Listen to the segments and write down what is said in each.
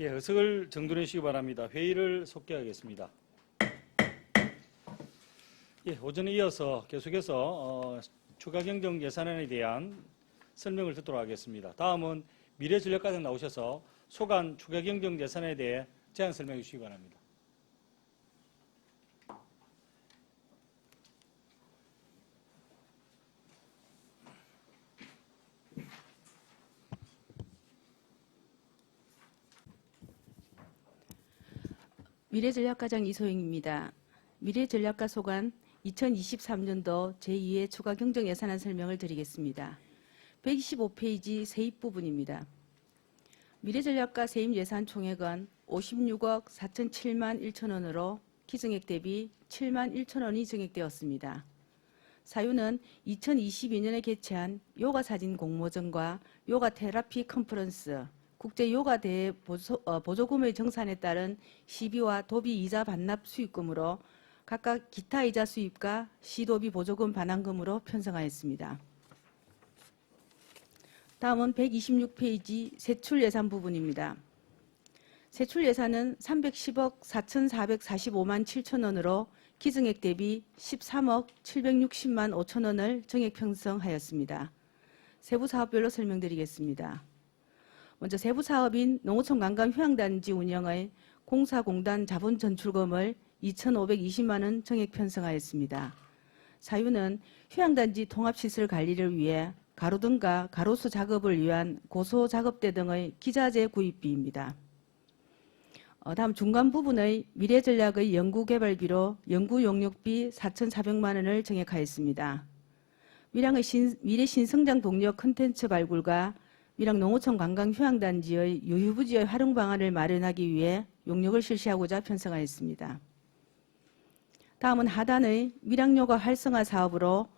예, 의석을 정돈해 주시기 바랍니다. 회의를 속개하겠습니다. 예, 오전에 이어서 계속해서 추가 경정 예산안에 대한 설명을 듣도록 하겠습니다. 다음은 미래전략과장 나오셔서 소관 추가 경정 예산에 대해 제안 설명해 주시기 바랍니다. 미래전략과장 이소영입니다. 미래전략과 소관 2023년도 제2회 추가 경정 예산안 설명을 드리겠습니다. 125페이지 세입 부분입니다. 미래전략과 세입 예산 총액은 56억 4,007만 1천원으로 기증액 대비 7만 1천원이 증액되었습니다. 사유는 2022년에 개최한 요가사진 공모전과 요가 테라피 컨퍼런스, 국제 요가 대회 보조금의 정산에 따른 시비와 도비 이자 반납 수익금으로 각각 기타 이자 수입과 시도비 보조금 반환금으로 편성하였습니다. 다음은 126페이지 세출 예산 부분입니다. 세출 예산은 310억 4,445만 7천원으로 기증액 대비 13억 760만 5천원을 정액 편성하였습니다. 세부 사업별로 설명드리겠습니다. 먼저 세부 사업인 농어촌 관광 휴양단지 운영의 공사공단 자본 전출금을 2,520만 원 정액 편성하였습니다. 사유는 휴양단지 통합시설 관리를 위해 가로등과 가로수 작업을 위한 고소 작업대 등의 기자재 구입비입니다. 다음 중간 부분의 미래전략의 연구개발비로 연구용역비 4,400만 원을 정액하였습니다. 밀양의 미래신성장 동력 콘텐츠 발굴과 밀양 농어촌 관광 휴양단지의 유휴부지의 활용 방안을 마련하기 위해 용역을 실시하고자 편성하였습니다. 다음은 하단의 밀양요가 활성화 사업으로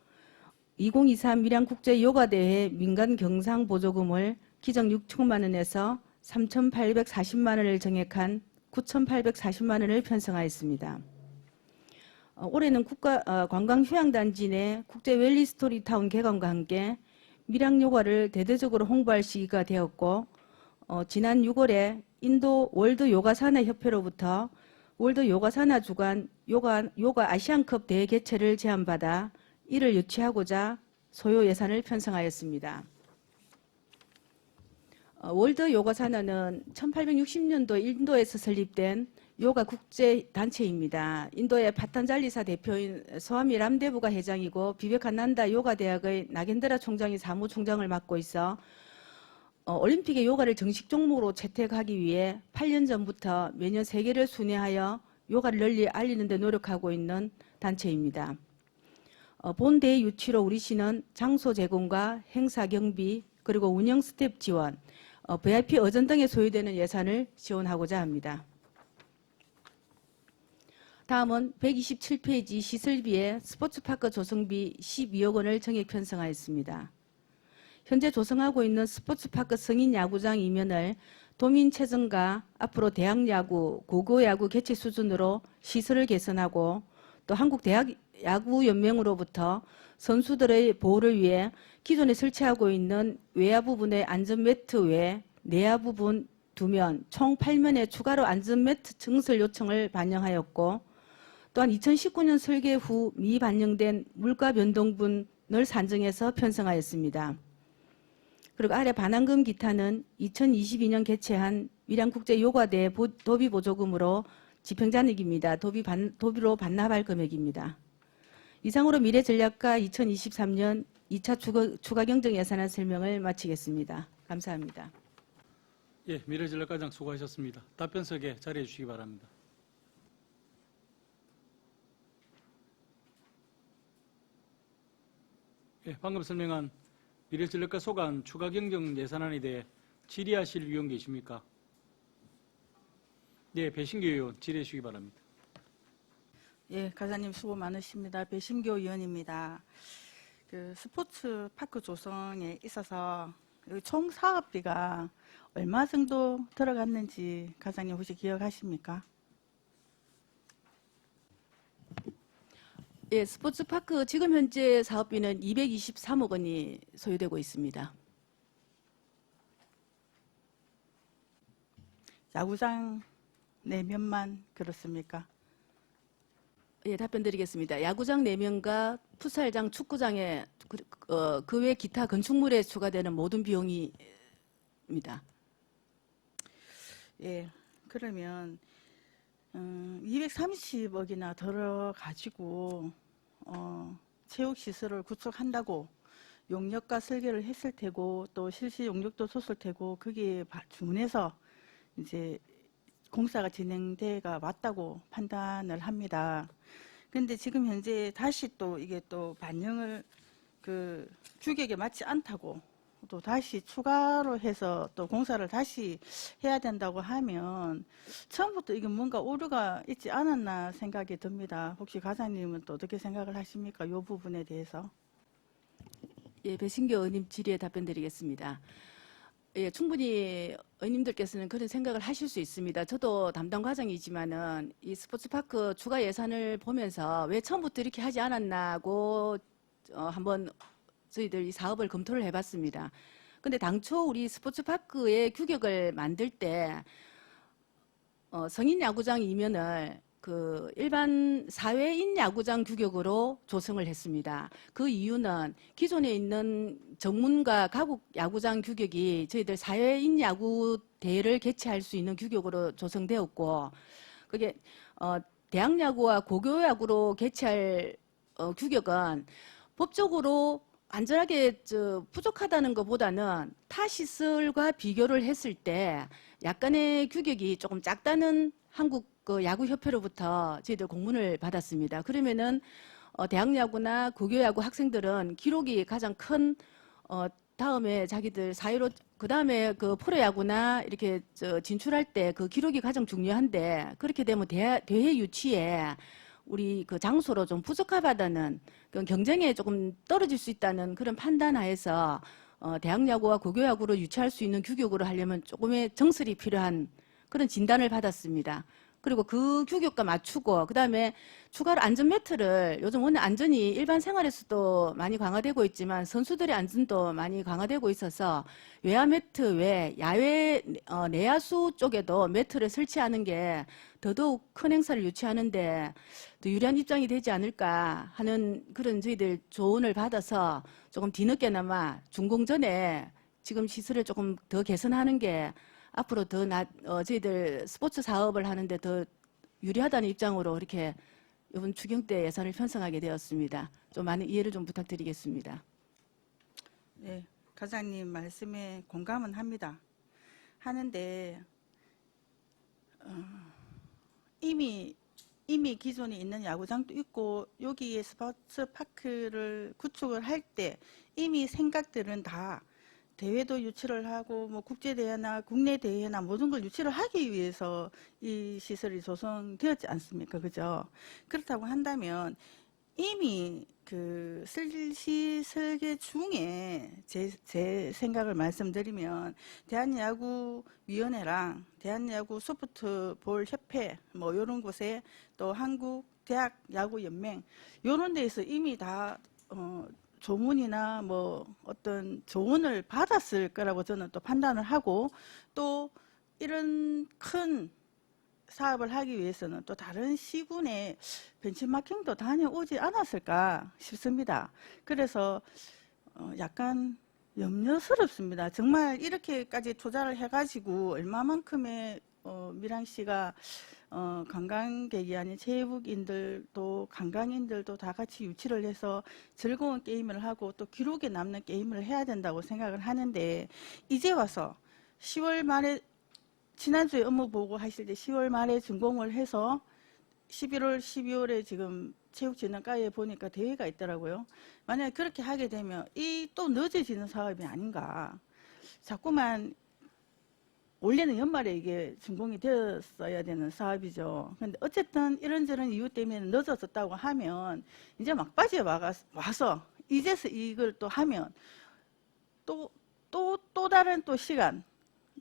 2023 밀양국제요가대회 민간 경상 보조금을 기정 6천만 원에서 3,840만 원을 정액한 9,840만 원을 편성하였습니다. 올해는 관광휴양단지 내 국제 웰리스토리타운 개관과 함께 밀양요가를 대대적으로 홍보할 시기가 되었고 지난 6월에 인도 월드 요가사나 협회로부터 월드 요가사나 주관 요가 아시안컵 대회 개최를 제안받아 이를 유치하고자 소요 예산을 편성하였습니다. 월드 요가사나는 1860년도 인도에서 설립된 요가 국제단체입니다. 인도의 파탄잘리사 대표인 소아미 람데부가 회장이고 비베카난다 요가대학의 나겐드라 총장이 사무총장을 맡고 있어 올림픽의 요가를 정식 종목으로 채택하기 위해 8년 전부터 매년 세계를 순회하여 요가를 널리 알리는 데 노력하고 있는 단체입니다. 본 대회 유치로 우리 시는 장소 제공과 행사 경비 그리고 운영 스텝 지원, VIP 어전 등에 소요되는 예산을 지원하고자 합니다. 다음은 127페이지 시설비에 스포츠파크 조성비 12억 원을 정액 편성하였습니다. 현재 조성하고 있는 스포츠파크 성인 야구장 이면을 도민체전과 앞으로 대학야구, 고고야구 개최 수준으로 시설을 개선하고 또 한국대학야구연맹으로부터 선수들의 보호를 위해 기존에 설치하고 있는 외야 부분의 안전매트 외에 내야 부분 2면 총 8면에 추가로 안전매트 증설 요청을 반영하였고 또한 2019년 설계 후 미반영된 물가 변동분을 산정해서 편성하였습니다. 그리고 아래 반환금 기타는 2022년 개최한 밀양국제요가대회 도비 보조금으로 집행잔액입니다. 도비로 반납할 금액입니다. 이상으로 미래전략과 2023년 2차 추가 경정 예산안 설명을 마치겠습니다. 감사합니다. 예, 미래전략과장 수고하셨습니다. 답변석에 자리해 주시기 바랍니다. 예, 방금 설명한 미래전략과 소관 추가 경정 예산안에 대해 질의하실 위원 계십니까? 예, 배신교 의원 질의해 주시기 바랍니다. 예, 과장님 수고 많으십니다. 배신교 의원입니다. 그 스포츠 파크 조성에 있어서 총 사업비가 얼마 정도 들어갔는지 과장님 혹시 기억하십니까? 예, 스포츠파크 지금 현재 사업비는 223억 원이 소요되고 있습니다. 야구장 내면만 그렇습니까? 예, 답변 드리겠습니다. 야구장 4면과 풋살장, 축구장에 그 외 기타 건축물에 추가되는 모든 비용이입니다. 예, 그러면 230억이나 들어가지고 체육시설을 구축한다고 용역과 설계를 했을 테고 또 실시 용역도 줬을 테고 거기에 준해서 이제 공사가 진행돼가 맞다고 판단을 합니다. 근데 지금 현재 다시 또 이게 또 반영을 그 규격에 맞지 않다고 또 다시 추가로 해서 또 공사를 다시 해야 된다고 하면 처음부터 이게 뭔가 오류가 있지 않았나 생각이 듭니다. 혹시 과장님은 또 어떻게 생각을 하십니까? 이 부분에 대해서. 예, 배신교 의원님 질의에 답변 드리겠습니다. 예, 충분히 의원님들께서는 그런 생각을 하실 수 있습니다. 저도 담당 과장이지만은 이 스포츠파크 추가 예산을 보면서 왜 처음부터 이렇게 하지 않았나고 한번 저희들 이 사업을 검토를 해봤습니다. 근데 당초 우리 스포츠파크의 규격을 만들 때 성인 야구장 이면을 그 일반 사회인 야구장 규격으로 조성을 했습니다. 그 이유는 기존에 있는 정문과 가국 야구장 규격이 저희들 사회인 야구 대회를 개최할 수 있는 규격으로 조성되었고, 그게 대학 야구와 고교 야구로 개최할 규격은 법적으로 완전하게 부족하다는 것보다는 타 시설과 비교를 했을 때 약간의 규격이 조금 작다는 한국 그 야구협회로부터 저희들 공문을 받았습니다. 그러면은 대학 야구나 고교 야구 학생들은 기록이 가장 큰 다음에 자기들 사회로 그 다음에 그 프로야구나 이렇게 진출할 때 그 기록이 가장 중요한데 그렇게 되면 대회 유치에 우리 그 장소로 좀 부족하다는 그 경쟁에 조금 떨어질 수 있다는 그런 판단하에서 대학 야구와 고교 야구로 유치할 수 있는 규격으로 하려면 조금의 정설이 필요한 그런 진단을 받았습니다. 그리고 그 규격과 맞추고 그다음에 추가로 안전 매트를 요즘 오늘 안전이 일반 생활에서도 많이 강화되고 있지만 선수들의 안전도 많이 강화되고 있어서 외야 매트 외 야외 내야수 쪽에도 매트를 설치하는 게 더더욱 큰 행사를 유치하는데 더 유리한 입장이 되지 않을까 하는 그런 저희들 조언을 받아서 조금 뒤늦게나마 준공 전에 지금 시설을 조금 더 개선하는 게 앞으로 더 저희들 스포츠 사업을 하는데 더 유리하다는 입장으로 이렇게 이번 추경 때 예산을 편성하게 되었습니다. 좀 많은 이해를 좀 부탁드리겠습니다. 네, 과장님 말씀에 공감은 합니다. 하는데 이미 기존에 있는 야구장도 있고 여기에 스포츠 파크를 구축을 할 때 이미 생각들은 다 대회도 유치를 하고 뭐 국제 대회나 국내 대회나 모든 걸 유치를 하기 위해서 이 시설이 조성되었지 않습니까? 그죠? 그렇다고 한다면 이미 그 실시 설계 중에 제 생각을 말씀드리면 대한야구위원회랑 대한야구 소프트볼 협회 뭐 이런 곳에 또 한국 대학 야구 연맹 이런 데에서 이미 다 조문이나 뭐 어떤 조언을 받았을 거라고 저는 또 판단을 하고 또 이런 큰 사업을 하기 위해서는 또 다른 시군의 벤치마킹도 다녀오지 않았을까 싶습니다. 그래서 약간 염려스럽습니다. 정말 이렇게까지 투자를 해가지고 얼마만큼의 밀양시가 관광객이 아닌 체육인들도 관광인들도 다 같이 유치를 해서 즐거운 게임을 하고 또 기록에 남는 게임을 해야 된다고 생각을 하는데 이제 와서 10월 말에 지난주에 업무 보고 하실 때 10월 말에 준공을 해서 11월, 12월에 지금 체육진흥과에 보니까 대회가 있더라고요. 만약에 그렇게 하게 되면 이 또 늦어지는 사업이 아닌가. 자꾸만 원래는 연말에 이게 준공이 되었어야 되는 사업이죠. 근데 어쨌든 이런저런 이유 때문에 늦어졌다고 하면 이제 막바지에 와서 이제서 이걸 또 하면 또 다른 또 시간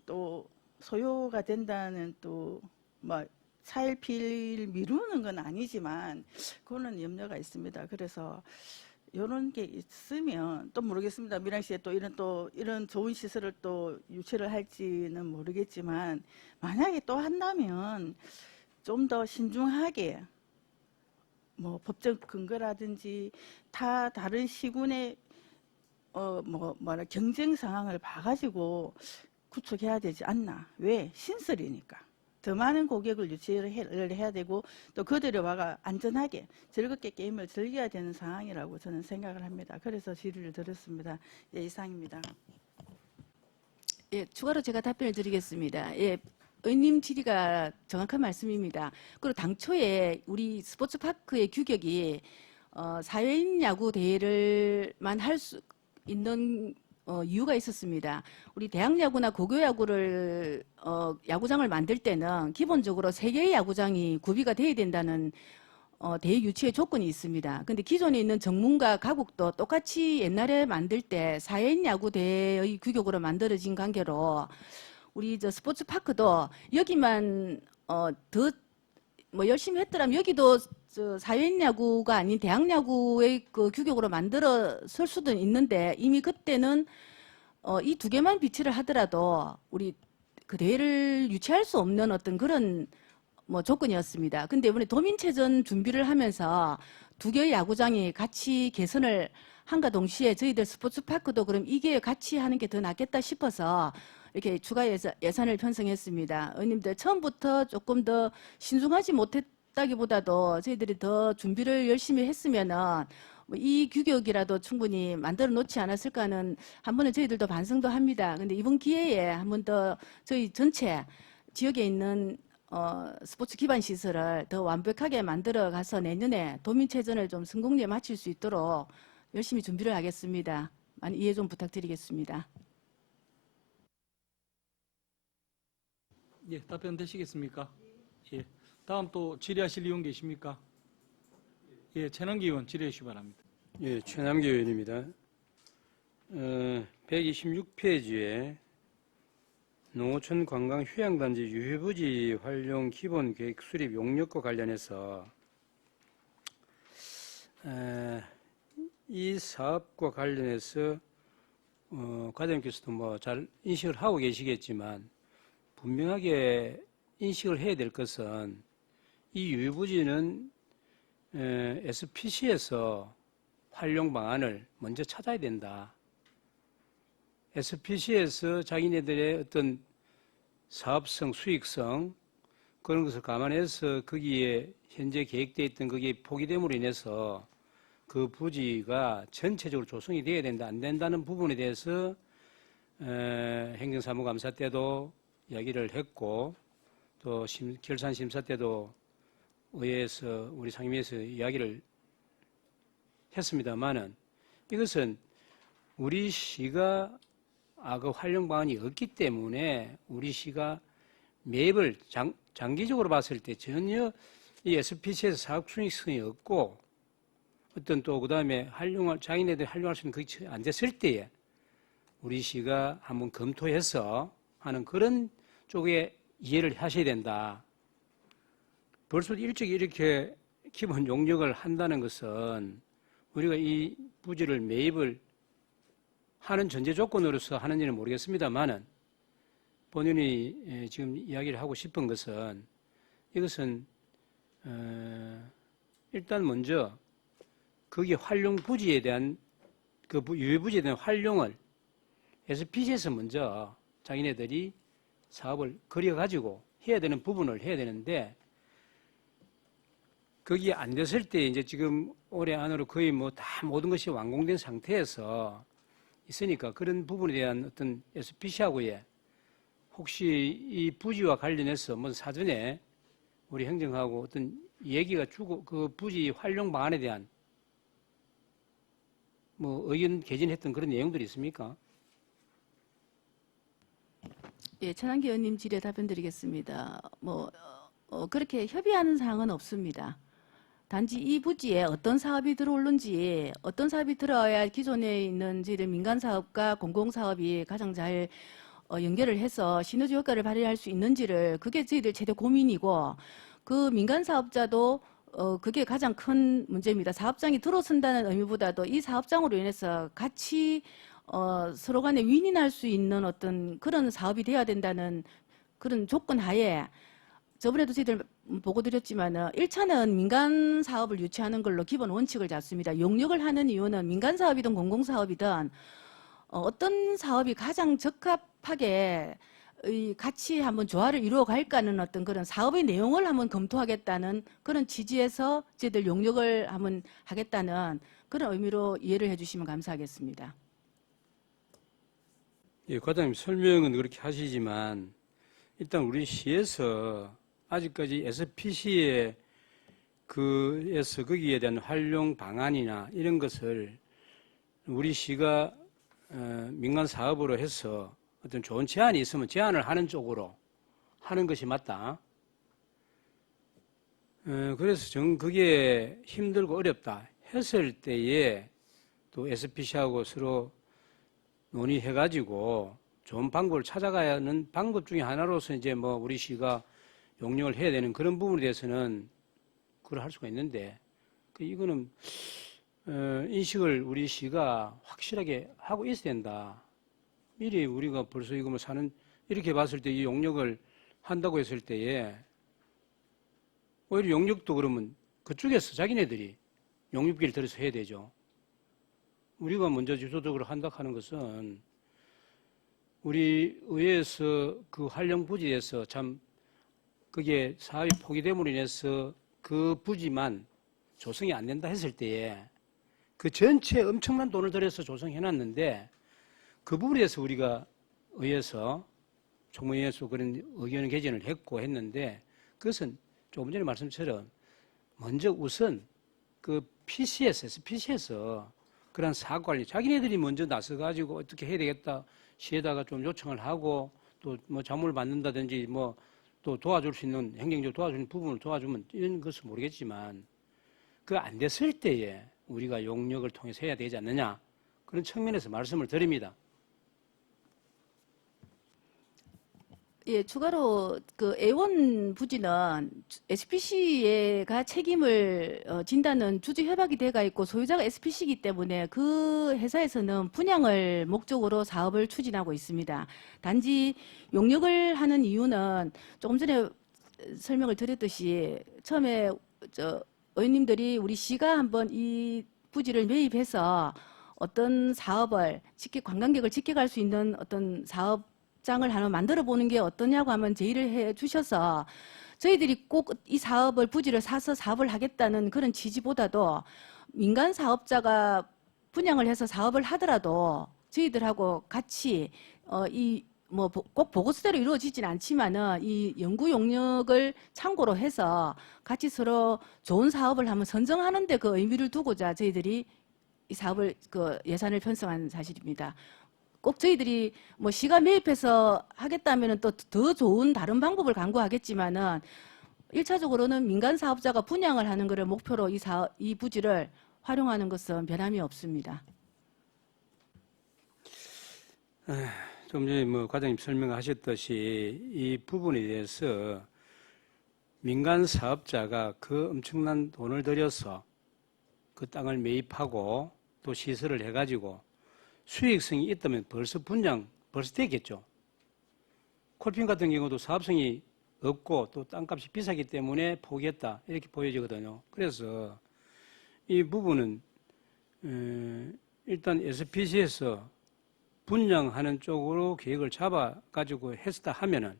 또 소요가 된다는 또 뭐 차일피일 미루는 건 아니지만 그거는 염려가 있습니다. 그래서 이런 게 있으면 또 모르겠습니다. 밀양시에 또 이런 좋은 시설을 또 유치를 할지는 모르겠지만 만약에 또 한다면 좀 더 신중하게 뭐 법적 근거라든지 다른 시군의 경쟁 상황을 봐가지고 구축해야 되지 않나. 왜? 신설이니까. 더 많은 고객을 유치를 해야 되고 또 그들이 와가 안전하게 즐겁게 게임을 즐겨야 되는 상황이라고 저는 생각을 합니다. 그래서 질의를 드렸습니다. 예, 이상입니다. 예, 추가로 제가 답변을 드리겠습니다. 예, 의원님 질의가 정확한 말씀입니다. 그리고 당초에 우리 스포츠파크의 규격이 사회인 야구 대회를만 할 수 있는 이유가 있었습니다. 우리 대학 야구나 고교 야구를 야구장을 만들 때는 기본적으로 3개의 야구장이 구비가 돼야 된다는 대회 유치의 조건이 있습니다. 근데 기존에 있는 정문과 가곡도 똑같이 옛날에 만들 때 4인 야구 대회의 규격으로 만들어진 관계로 우리 저 스포츠 파크도 여기만 더 뭐 열심히 했더라면 여기도 저 4인 야구가 아닌 대학 야구의 그 규격으로 만들어 설 수도 있는데 이미 그때는 이 2개만 비치를 하더라도 우리 그 대회를 유치할 수 없는 어떤 그런 뭐 조건이었습니다. 근데 이번에 도민체전 준비를 하면서 2개의 야구장이 같이 개선을 한가 동시에 저희들 스포츠파크도 그럼 이게 같이 하는 게 더 낫겠다 싶어서 이렇게 추가 예산을 편성했습니다. 의원님들 처음부터 조금 더 신중하지 못했다기보다도 저희들이 더 준비를 열심히 했으면은 이 규격이라도 충분히 만들어 놓지 않았을까 하는 한 번은 저희들도 반성도 합니다. 근데 이번 기회에 한 번 더 저희 전체 지역에 있는 스포츠 기반 시설을 더 완벽하게 만들어 가서 내년에 도민체전을 좀 성공리에 마칠 수 있도록 열심히 준비를 하겠습니다. 많이 이해 좀 부탁드리겠습니다. 예, 답변 되시겠습니까? 예. 다음 또 질의하실 의원 계십니까? 예, 최남기 의원 질의해 주시기 바랍니다. 예, 최남기 의원입니다. 126페이지에 농어촌 관광 휴양단지 유휴부지 활용 기본 계획 수립 용역과 관련해서 이 사업과 관련해서 과장님께서도 뭐 잘 인식을 하고 계시겠지만 분명하게 인식을 해야 될 것은 이 유휴부지는 SPC에서 활용 방안을 먼저 찾아야 된다. SPC에서 자기네들의 어떤 사업성, 수익성 그런 것을 감안해서 거기에 현재 계획되어 있던 거기에 포기됨으로 인해서 그 부지가 전체적으로 조성이 되어야 된다, 안 된다는 부분에 대해서 행정사무감사 때도 이야기를 했고 또 결산심사 때도 의회에서 우리 상임위에서 이야기를 했습니다만은 이것은 우리 시가 그 활용 방안이 없기 때문에 우리 시가 매입을 장기적으로 봤을 때 전혀 이 SPC에서 사업 수익성이 없고 어떤 또 그다음에 자기네들 활용할 수 있는 그게 안 됐을 때에 우리 시가 한번 검토해서 하는 그런 쪽에 이해를 하셔야 된다. 벌써 일찍 이렇게 기본 용역을 한다는 것은 우리가 이 부지를 매입을 하는 전제 조건으로서 하는지는 모르겠습니다만은 본인이 지금 이야기를 하고 싶은 것은 이것은 일단 먼저 거기 활용 부지에 대한 그 유해부지에 대한 활용을 SPC에서 먼저 자기네들이 사업을 그려가지고 해야 되는 부분을 해야 되는데 거기 안 됐을 때 이제 지금 올해 안으로 거의 뭐 다 모든 것이 완공된 상태에서 있으니까 그런 부분에 대한 어떤 SPC하고의 혹시 이 부지와 관련해서 뭐 사전에 우리 행정하고 어떤 얘기가 주고 그 부지 활용 방안에 대한 뭐 의견 개진했던 그런 내용들이 있습니까? 예, 천한기 의원님 질의에 답변 드리겠습니다. 그렇게 협의하는 사항은 없습니다. 단지 이 부지에 어떤 사업이 들어오는지, 어떤 사업이 들어와야 기존에 있는 저희들 민간 사업과 공공 사업이 가장 잘 연결을 해서 시너지 효과를 발휘할 수 있는지를 그게 저희들 최대 고민이고 그 민간 사업자도 그게 가장 큰 문제입니다. 사업장이 들어선다는 의미보다도 이 사업장으로 인해서 같이 서로 간에 윈윈할 수 있는 어떤 그런 사업이 돼야 된다는 그런 조건 하에 저번에도 저희들 보고 드렸지만은 1차는 민간 사업을 유치하는 걸로 기본 원칙을 잡습니다. 용역을 하는 이유는 민간 사업이든 공공 사업이든 어떤 사업이 가장 적합하게 같이 한번 조화를 이루어 갈까는 어떤 그런 사업의 내용을 한번 검토하겠다는 그런 취지에서 저희들 용역을 한번 하겠다는 그런 의미로 이해를 해주시면 감사하겠습니다. 예, 과장님 설명은 그렇게 하시지만 일단 우리 시에서 아직까지 SPC에 그에서 거기에 대한 활용 방안이나 이런 것을 우리 시가 민간 사업으로 해서 어떤 좋은 제안이 있으면 제안을 하는 쪽으로 하는 것이 맞다. 그래서 정 그게 힘들고 어렵다 했을 때에 또 SPC하고 서로 논의해가지고 좋은 방법을 찾아가야 하는 방법 중에 하나로서 이제 뭐 우리 시가 용역을 해야 되는 그런 부분에 대해서는 그걸 할 수가 있는데 이거는 인식을 우리 시가 확실하게 하고 있어야 된다. 미리 우리가 벌써 이거 뭐 사는 이렇게 봤을 때 이 용역을 한다고 했을 때에 오히려 용역도 그러면 그쪽에서 자기네들이 용역비를 들여서 해야 되죠. 우리가 먼저 주도적으로 한다 하는 것은 우리 의회에서 그 활용 부지에서 참 그게 사업이 포기됨으로 인해서 그 부지만 조성이 안 된다 했을 때에 그 전체 엄청난 돈을 들여서 조성해놨는데 그 부분에 대해서 우리가 의회에서 총무위에서 그런 의견 개진을 했고 했는데 그것은 조금 전에 말씀처럼 먼저 우선 그 PC에서 SPC에서 그런 사업 관리 자기네들이 먼저 나서가지고 어떻게 해야 되겠다 시에다가 좀 요청을 하고 또 뭐 자문을 받는다든지 뭐 또 도와줄 수 있는 행정적으로 도와주는 부분을 도와주면 이런 것은 모르겠지만 그 안 됐을 때에 우리가 용역을 통해서 해야 되지 않느냐 그런 측면에서 말씀을 드립니다. 예, 추가로 그 A1 부지는 SPC가 책임을 진다는 주주 협약이 돼가 있고 소유자가 SPC이기 때문에 그 회사에서는 분양을 목적으로 사업을 추진하고 있습니다. 단지 용역을 하는 이유는 조금 전에 설명을 드렸듯이 처음에 의원님들이 우리 시가 한번 이 부지를 매입해서 어떤 사업을 관광객을 지켜갈 수 있는 어떤 사업장을 하나 만들어 보는 게 어떠냐고 하면 제의를 해 주셔서 저희들이 꼭 이 사업을 부지를 사서 사업을 하겠다는 그런 취지보다도 민간 사업자가 분양을 해서 사업을 하더라도 저희들하고 같이 이 뭐 꼭 보고서대로 이루어지진 않지만은 이 연구 용역을 참고로 해서 같이 서로 좋은 사업을 한번 선정하는 데 그 의미를 두고자 저희들이 이 사업을 그 예산을 편성한 사실입니다. 꼭 저희들이 뭐 시가 매입해서 하겠다면은 또 더 좋은 다른 방법을 강구하겠지만은 1차적으로는 민간 사업자가 분양을 하는 것을 목표로 이 부지를 활용하는 것은 변함이 없습니다. 좀 전에 뭐 과장님 설명하셨듯이 이 부분에 대해서 민간 사업자가 그 엄청난 돈을 들여서 그 땅을 매입하고 또 시설을 해가지고 수익성이 있다면 벌써 됐겠죠. 콜핀 같은 경우도 사업성이 없고 또 땅값이 비싸기 때문에 포기했다 이렇게 보여지거든요. 그래서 이 부분은 일단 SPC에서 분양하는 쪽으로 계획을 잡아가지고 했다 하면은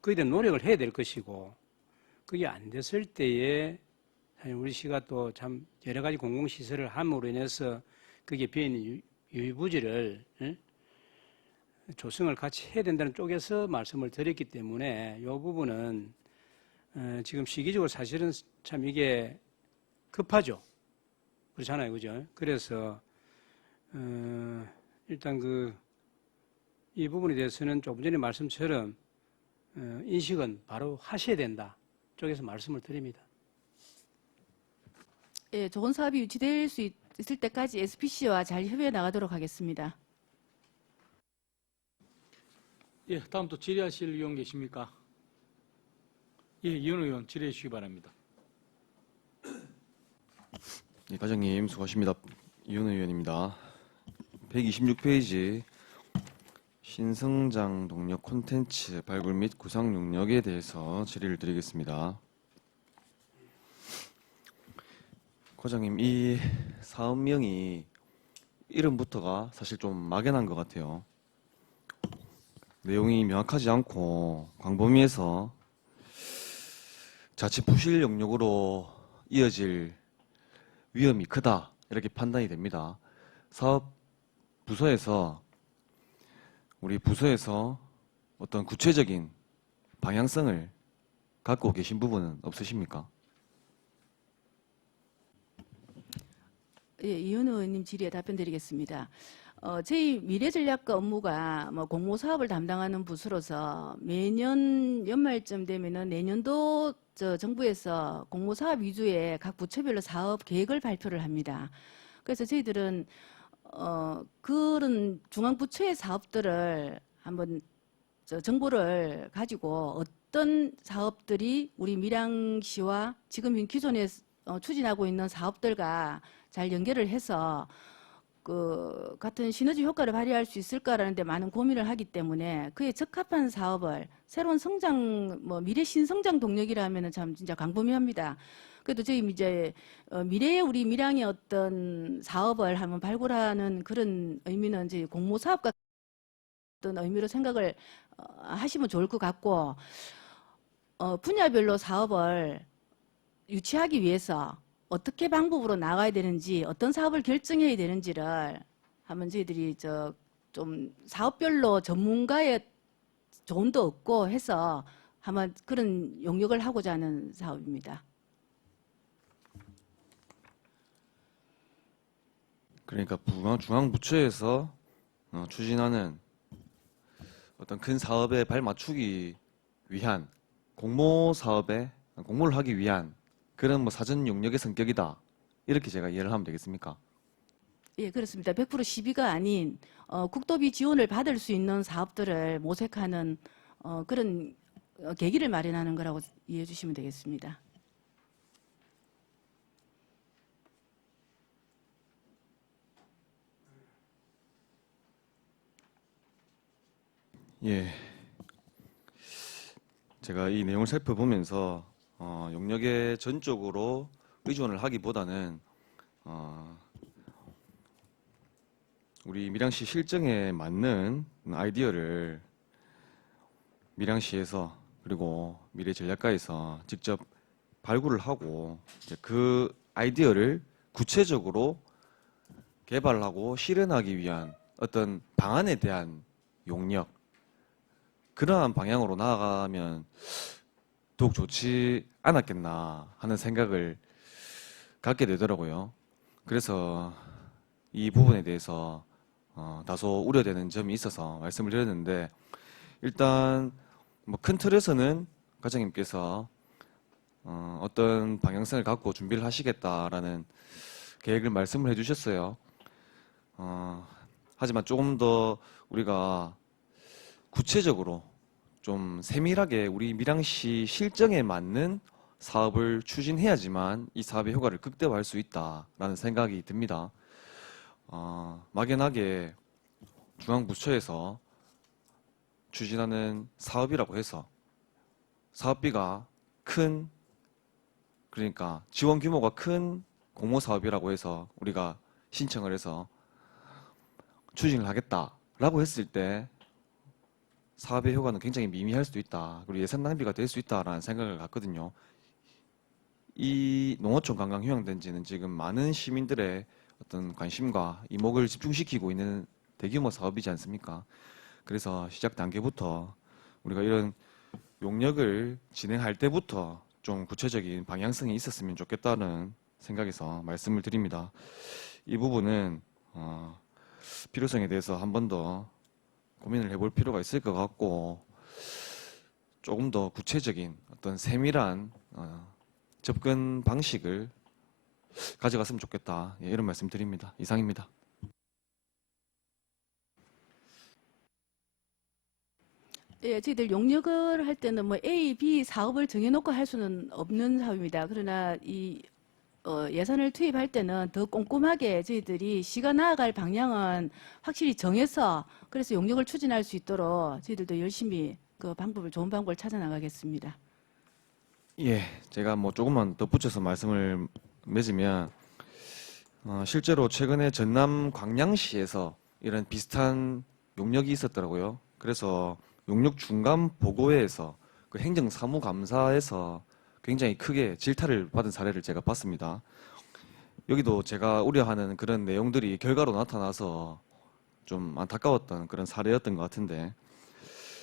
거기에 대한 노력을 해야 될 것이고 그게 안 됐을 때에 사실 우리 시가 또 참 여러 가지 공공시설을 함으로 인해서 그게 비어있는 유의부지를 조성을 같이 해야 된다는 쪽에서 말씀을 드렸기 때문에 이 부분은 지금 시기적으로 사실은 참 이게 급하죠. 그렇잖아요. 그죠? 그래서 일단 이 부분에 대해서는 조금 전에 말씀처럼 인식은 바로 하셔야 된다 쪽에서 말씀을 드립니다. 예, 좋은 사업이 유치될 수 있을 때까지 SPC와 잘 협의해 나가도록 하겠습니다. 예, 다음 또 질의하실 의원 계십니까? 예, 이현 의원 질의해 주시기 바랍니다. 네, 과장님 수고하십니다. 이현우 의원입니다. 126페이지 신성장 동력 콘텐츠 발굴 및 구상 능력에 대해서 질의를 드리겠습니다. 과장님, 이 사업명이 이름부터가 사실 좀 막연한 것 같아요. 내용이 명확하지 않고 광범위해서 자칫 부실 영역으로 이어질 위험이 크다 이렇게 판단이 됩니다. 사업 부서에서 우리 부서에서 어떤 구체적인 방향성을 갖고 계신 부분은 없으십니까? 예, 이현우 의원님 질의에 답변드리겠습니다. 저희 미래전략과 업무가 뭐 공모 사업을 담당하는 부서로서 매년 연말쯤 되면은 내년도 정부에서 공모 사업 위주의 각 부처별로 사업 계획을 발표를 합니다. 그래서 저희들은 그런 중앙 부처의 사업들을 한번 정보를 가지고 어떤 사업들이 우리 밀양시와 지금 기존에 추진하고 있는 사업들과 잘 연결을 해서 그 같은 시너지 효과를 발휘할 수 있을까라는 데 많은 고민을 하기 때문에 그에 적합한 사업을 새로운 성장 뭐 미래 신성장 동력이라면은 참 진짜 광범위합니다. 그래도 저희 이제 미래의 우리 밀양의 어떤 사업을 한번 발굴하는 그런 의미는 이제 공모 사업 같은 의미로 생각을 하시면 좋을 것 같고 분야별로 사업을 유치하기 위해서 어떻게 방법으로 나가야 되는지 어떤 사업을 결정해야 되는지를 한번 저희들이 좀 사업별로 전문가의 조언도 얻고 해서 한번 그런 용역을 하고자 하는 사업입니다. 그러니까 중앙부처에서 추진하는 어떤 큰 사업에 발맞추기 위한 공모를 하기 위한 그런 뭐 사전 용역의 성격이다. 이렇게 제가 이해를 하면 되겠습니까? 예, 그렇습니다. 100% 시비가 아닌 국도비 지원을 받을 수 있는 사업들을 모색하는 그런 계기를 마련하는 거라고 이해해 주시면 되겠습니다. 예. 제가 이 내용을 살펴보면서 용역에 전적으로 의존을 하기보다는 우리 밀양시 실정에 맞는 아이디어를 밀양시에서 그리고 미래전략과에서 직접 발굴을 하고 이제 그 아이디어를 구체적으로 개발하고 실현하기 위한 어떤 방안에 대한 용역 그러한 방향으로 나아가면 더욱 좋지 않았겠나 하는 생각을 갖게 되더라고요. 그래서 이 부분에 대해서 다소 우려되는 점이 있어서 말씀을 드렸는데 일단 뭐 큰 틀에서는 과장님께서 어떤 방향성을 갖고 준비를 하시겠다라는 계획을 말씀을 해주셨어요. 하지만 조금 더 우리가 구체적으로 좀 세밀하게 우리 밀양시 실정에 맞는 사업을 추진해야지만 이 사업의 효과를 극대화할 수 있다라는 생각이 듭니다. 막연하게 중앙부처에서 추진하는 사업이라고 해서 사업비가 큰 그러니까 지원 규모가 큰 공모 사업이라고 해서 우리가 신청을 해서 추진을 하겠다라고 했을 때 사업의 효과는 굉장히 미미할 수도 있다. 그리고 예산 낭비가 될 수 있다라는 생각을 갖거든요. 이 농어촌 관광 휴양단지는 지금 많은 시민들의 어떤 관심과 이목을 집중시키고 있는 대규모 사업이지 않습니까? 그래서 시작 단계부터 우리가 이런 용역을 진행할 때부터 좀 구체적인 방향성이 있었으면 좋겠다는 생각에서 말씀을 드립니다. 이 부분은 필요성에 대해서 한 번 더 고민을 해볼 필요가 있을 것 같고 조금 더 구체적인 어떤 세밀한 접근 방식을 가져갔으면 좋겠다. 예, 이런 말씀 드립니다. 이상입니다. 예, 저희들 용역을 할 때는 뭐 A, B 사업을 정해놓고 할 수는 없는 사업입니다. 그러나 이 예산을 투입할 때는 더 꼼꼼하게 저희들이 시가 나아갈 방향은 확실히 정해서 그래서 용역을 추진할 수 있도록 저희들도 열심히 그 방법을 좋은 방법을 찾아 나가겠습니다. 예, 제가 뭐 조금만 덧붙여서 말씀을 맺으면 실제로 최근에 전남 광양시에서 이런 비슷한 용역이 있었더라고요. 그래서 용역 중간 보고회에서 그 행정사무감사에서 굉장히 크게 질타를 받은 사례를 제가 봤습니다. 여기도 제가 우려하는 그런 내용들이 결과로 나타나서 좀 안타까웠던 그런 사례였던 것 같은데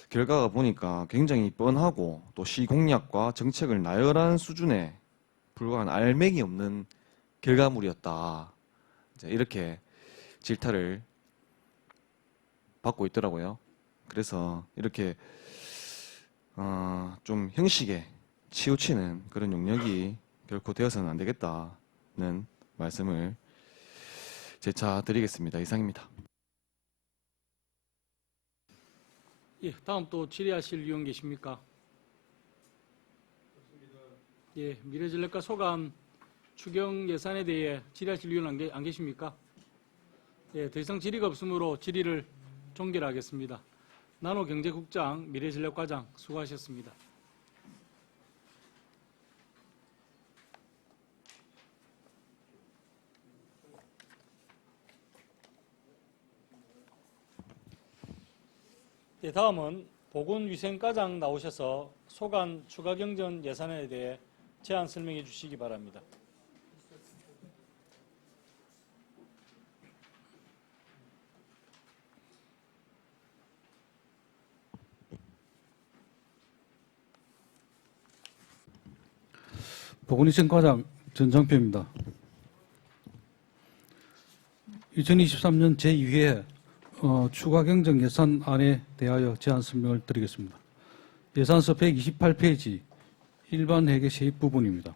결과가 보니까 굉장히 뻔하고 또 시공약과 정책을 나열한 수준에 불과한 알맹이 없는 결과물이었다. 이제 이렇게 질타를 받고 있더라고요. 그래서 이렇게 좀 형식에 치우치는 그런 용역이 결코 되어서는 안 되겠다는 말씀을 재차 드리겠습니다. 이상입니다. 예, 다음 또 질의하실 의원 계십니까? 예, 미래전략과 소감 추경 예산에 대해 질의하실 의원 안 계십니까? 예, 더 이상 질의가 없으므로 질의를 종결하겠습니다. 나노경제국장, 미래전략과장 수고하셨습니다. 예, 다음은 보건위생과장 나오셔서 소관 추가 경정 예산에 대해 제안 설명해 주시기 바랍니다. 보건위생과장 전정표입니다. 2023년 제2회 추가 경정 예산안에 대하여 제안 설명을 드리겠습니다. 예산서 128페이지 일반 회계 세입 부분입니다.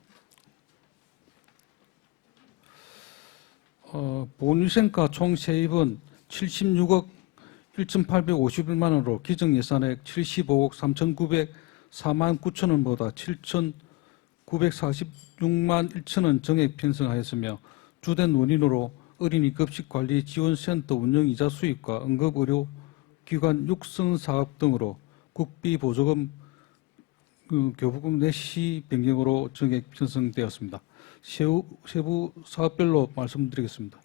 보건위생과 총 세입은 76억 1,851만 원으로 기정 예산액 75억 3,904만 9천 원보다 7,946만 1천 원 정액 편성하였으며 주된 원인으로 어린이 급식관리 지원센터 운영 이자 수입과 응급의료기관 육성 사업 등으로 국비 보조금 교부금 내시 변경으로 정액 편성되었습니다. 세부 사업별로 말씀드리겠습니다.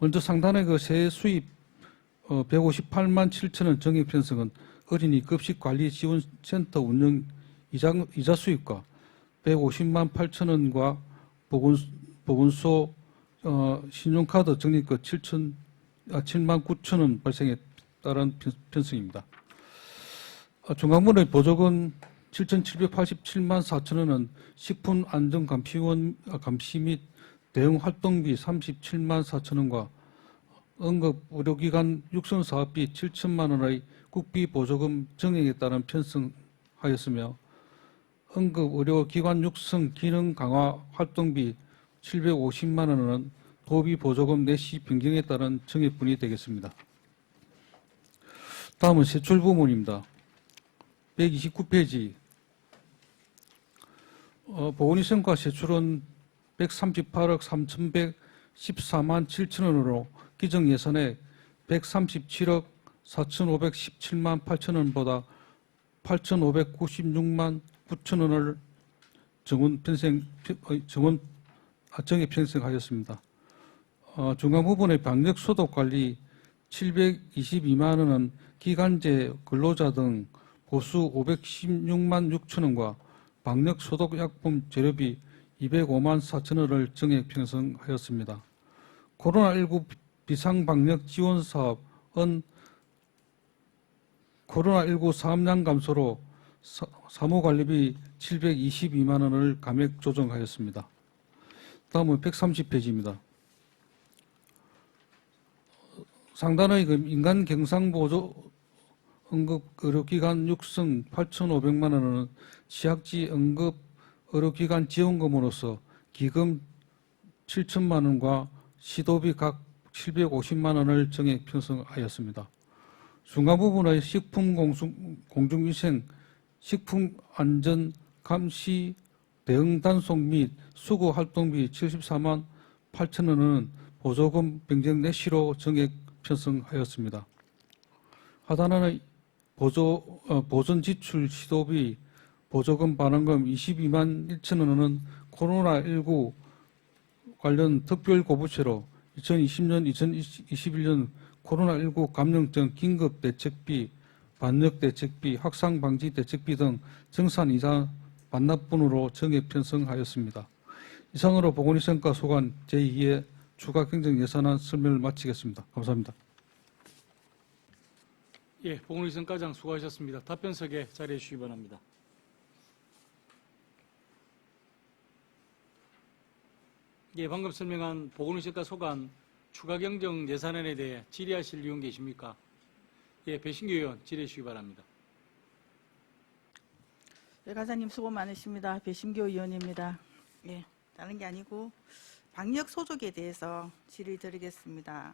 먼저 상단의 그 세 수입 158만 7천 원 정액 편성은 어린이 급식관리 지원센터 운영 이자 수입과 150만 8천 원과 보건소 신용카드 적립금 7만 9천 원 발생에 따른 편성입니다. 중앙부의 보조금 7,787만 4천 원은 식품안전감시 및 대응 활동비 37만 4천 원과 응급의료기관 육성사업비 7천만 원의 국비 보조금 정액에 따른 편성하였으며 응급의료기관 육성 기능 강화 활동비 750만 원은 도비 보조금 내시 변경에 따른 정액분이 되겠습니다. 다음은 세출 부문입니다. 129페이지 보건위생과 세출은 138억 3,114만 7천 원으로 기정 예산액 137억 4,517만 8천 원보다 8,596만 9천 원을 정액 편성하였습니다. 중간 부분의 방역 소독 관리 722만 원은 기간제 근로자 등 보수 516만 6천 원과 방역 소독 약품 재료비 205만 4천 원을 정액 편성하였습니다. 코로나19 비상방역 지원 사업은 코로나19 사업량 감소로 사무관리비 722만 원을 감액 조정하였습니다. 다음은 130페이지입니다. 상단의 민간 경상보조 응급의료기관 육성 8,500만 원은 취약지 응급의료기관 지원금으로서 기금 7천만 원과 시도비 각 750만 원을 정액 편성하였습니다. 중간 부분의 식품공중위생, 식품안전 감시 대응 단속 및 수고 활동비 74만 8천 원은 보조금 변경 내시로 정액 편성하였습니다. 하단하는 보존 지출 시도비 보조금 반환금 22만 1천 원은 코로나19 관련 특별 고부채로 2020년, 2021년 코로나19 감염증 긴급 대책비, 반역 대책비, 확산 방지 대책비 등 정산 이자 반납분으로 정액 편성하였습니다. 이상으로 보건위생과 소관 제2의 추가 경정 예산안 설명을 마치겠습니다. 감사합니다. 예, 보건위생과장 수고하셨습니다. 답변석에 자리해 주시기 바랍니다. 예, 방금 설명한 보건위생과 소관 추가 경정 예산안에 대해 질의하실 의원 계십니까? 예, 배신규 의원 질의해 주시기 바랍니다. 네, 과장님 수고 많으십니다. 배신교 의원입니다. 예, 다른 게 아니고 방역 소족에 대해서 질의 드리겠습니다.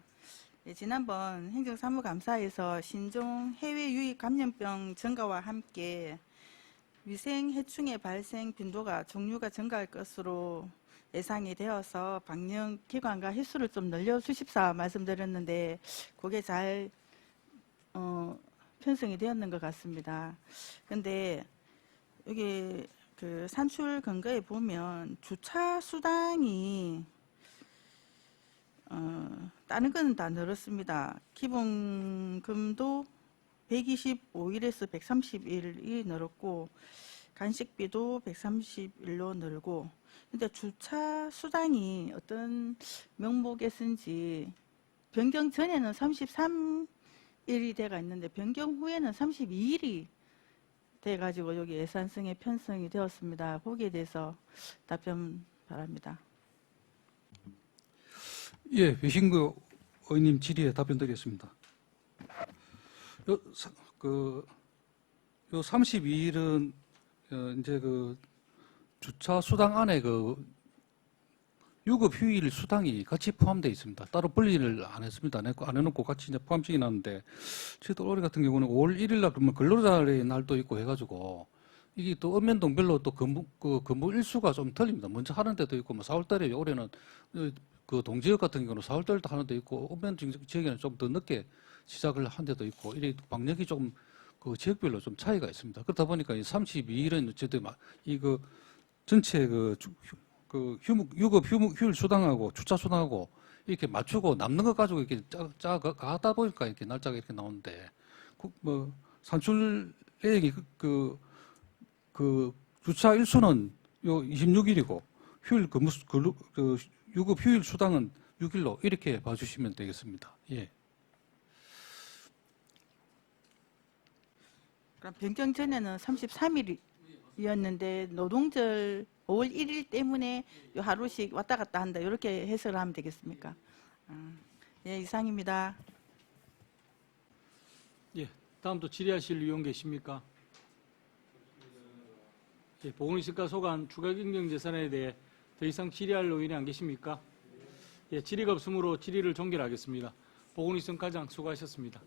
예, 지난번 행정사무감사에서 신종 해외 유입 감염병 증가와 함께 위생 해충의 발생 빈도가 종류가 증가할 것으로 예상이 되어서 방역 기관과 횟수를 좀 늘려주십사 말씀드렸는데 그게 잘 편성이 되었는 것 같습니다. 근데 여기 그 산출 근거에 보면 주차 수당이 다른 거는 다 늘었습니다. 기본금도 125일에서 130일이 늘었고 간식비도 130일로 늘고 근데 주차 수당이 어떤 명목에 쓴지 변경 전에는 33일이 돼가 있는데 변경 후에는 32일이 돼가지고 여기 예산성에 편성이 되었습니다. 거기에 대해서 답변 바랍니다. 예, 배신구 의원님 질의에 답변드리겠습니다. 요 32일은 이제 그 주차 수당 안에 그 유급 휴일 수당이 같이 포함되어 있습니다. 따로 분리를 안 했습니다. 안 해놓고 같이 이제 포함시켜 놨는데, 저희도 올해 같은 경우는 5월 1일 날 그러면 근로자의 날도 있고 해가지고, 이게 또 읍면동별로 또 근무 일수가 좀 틀립니다. 먼저 하는 데도 있고, 뭐 4월 달에 올해는 그 동지역 같은 경우는 4월 달도 하는 데 있고, 읍면 지역에는 좀 더 늦게 시작을 한 데도 있고, 이래 방역이 좀 그 지역별로 좀 차이가 있습니다. 그러다 보니까 이 32일은 어쨌든 이거 전체 유급 휴일 수당하고 주차 수당하고 이렇게 맞추고 남는 것 가지고 이렇게 가다 보니까 이렇게 날짜가 이렇게 나오는데, 뭐 산출액이 그 주차 일수는 요 26일이고 휴일 유급 휴일 수당은 6일로 이렇게 봐주시면 되겠습니다. 예. 그럼 변경 전에는 33일이었는데 노동절 5월 1일 때문에 요 하루씩 왔다 갔다 한다 이렇게 해석을 하면 되겠습니까? 예, 이상입니다. 예, 다음 또 질의하실 의원 계십니까? 예, 보건위생과 소관 추가 경정 예산에 대해 더 이상 질의할 의원이 안 계십니까? 예, 질의가 없으므로 질의를 종결하겠습니다. 보건위생과장 수고하셨습니다.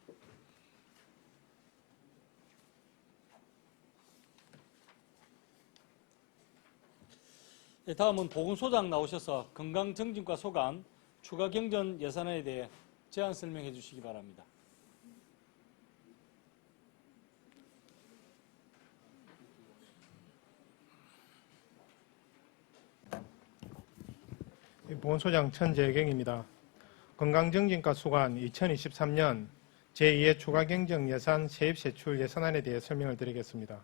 네, 다음은 보건소장 나오셔서 건강정진과 소관 추가 경정 예산안에 대해 제안 설명해 주시기 바랍니다. 보건소장 천재경입니다. 건강정진과 소관 2023년 제2의 추가경정 예산 세입세출 예산안에 대해 설명을 드리겠습니다.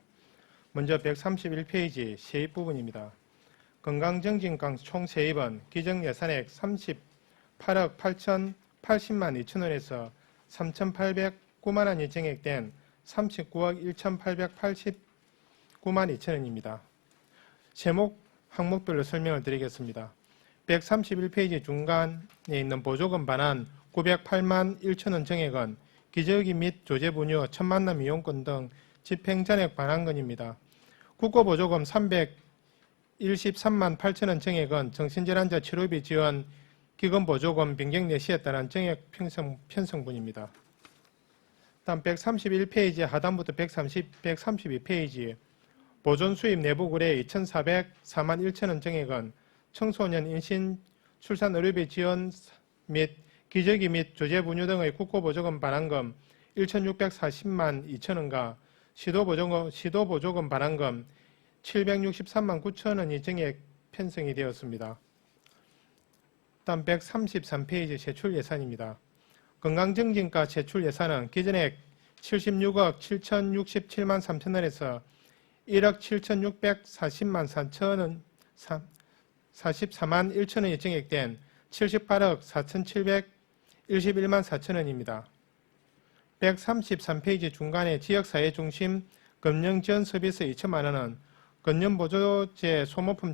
먼저 131페이지 세입 부분입니다. 건강정진과 총 세입은 기정예산액 38억 8,080만 2천 원에서 3,809만 원이 증액된 39억 1,889만 2천 원입니다. 세목 항목별로 설명을 드리겠습니다. 131페이지 중간에 있는 보조금 반환 908만 1천 원 증액은 기저귀 및 조제분유, 첫만남 이용권 등 집행전액 반환금입니다. 국고보조금 313만 8천 원 증액은 정신질환자 치료비 지원 기금보조금 변경 내시에 따른 증액 편성분입니다. 다음 131페이지 하단부터 132페이지 보존 수입 내부 거래 2,404만 1천 원 증액은 청소년 임신 출산 의료비 지원 및 기저귀 및 조제 분유 등의 국고보조금 반환금 1,640만 2천원과 시도보조금 반환금 763만 9천원이 증액 편성이 되었습니다. 다음 133페이지 제출 예산입니다. 건강증진과 제출 예산은 기존액 76억 7,067만 3천원에서 1억 7,640만 4천원 44만 1천원이 증액된 78억 4,721만 4천원입니다. 133페이지 중간에 지역사회 중심 금융 지원 서비스 2천만 원은 금년보조제 소모품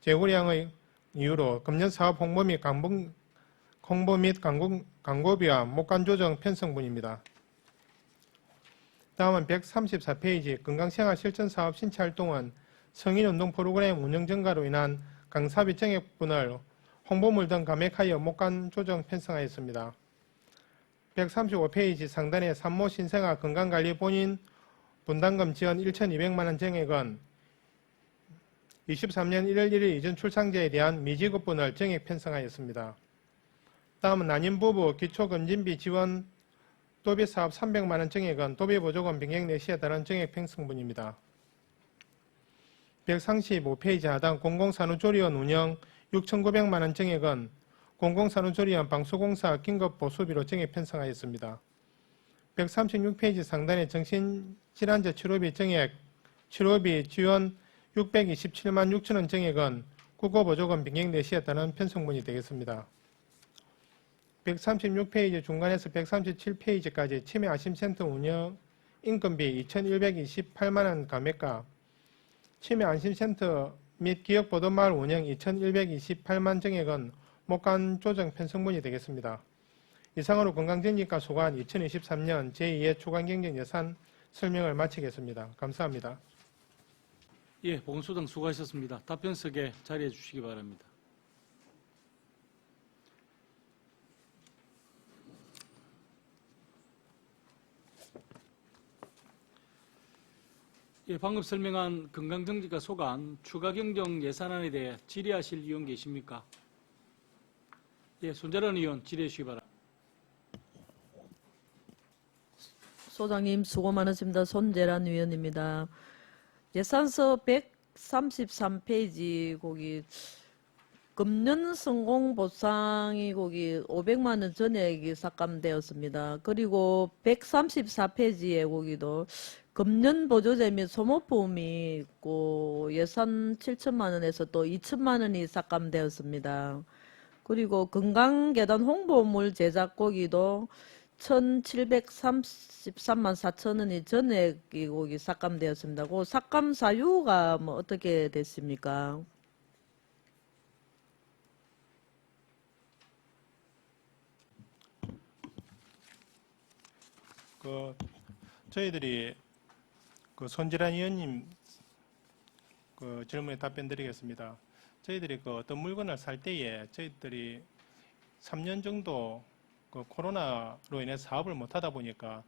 재고량의 이유로 금년사업 홍보 및 광고비와 목간조정 편성분입니다. 다음은 134페이지 건강생활실천사업 신체활동은 성인운동 프로그램 운영 증가로 인한 강사비 증액분을 홍보물 등 감액하여 목간조정 편성하였습니다. 135페이지 상단의 산모 신생아 건강관리 본인 분담금 지원 1,200만원 증액은 23년 1월 1일 이전 출산제에 대한 미지급분을 증액 편성하였습니다. 다음은 난임부부 기초검진비 지원 도비사업 300만원 증액은 도비보조금 변경 내시에 따른 증액 편성분입니다. 135페이지 하단 공공산후조리원 운영 6,900만원 증액은 공공산후조리원 방수공사 긴급보수비로 증액 편성하였습니다. 136페이지 상단의 정신질환제 치료비 증액 치료비 지원 627만 6천원 증액은 국고보조금 변경 내시에 따른 편성분이 되겠습니다. 136페이지 중간에서 137페이지까지 치매안심센터 운영 인건비 2,128만원 감액과 치매안심센터 및 기억보도마을 운영 2,128만 증액은 목간조정 편성분이 되겠습니다. 이상으로 건강증진과 소관 2023년 제2회 초간경정 예산 설명을 마치겠습니다. 감사합니다. 예, 보건소장 수고하셨습니다. 답변석에 자리해 주시기 바랍니다. 예, 방금 설명한 건강정책과 소관 추가 경정 예산안에 대해 질의하실 의원 계십니까? 예, 손재련 의원 질의해 주시기 바랍니다. 소장님 수고 많으십니다. 손재란 의원입니다. 예산서 133페이지 거기 금년 성공 보상이 거기 500만 원 전액이 삭감되었습니다. 그리고 134페이지에 거기도 금년 보조제 및 소모품이 있고 예산 7천만 원에서 또 2천만 원이 삭감되었습니다. 그리고 건강계단 홍보물 제작 거기도 1,733만 4천 원이 전액이 거기 삭감되었습니다. 그 삭감 사유가 뭐 어떻게 됐습니까? 저희들이 손재란 의원님 질문에 답변드리겠습니다. 저희들이 어떤 물건을 살 때에 저희들이 3년 정도 코로나로 인해 사업을 못하다 보니까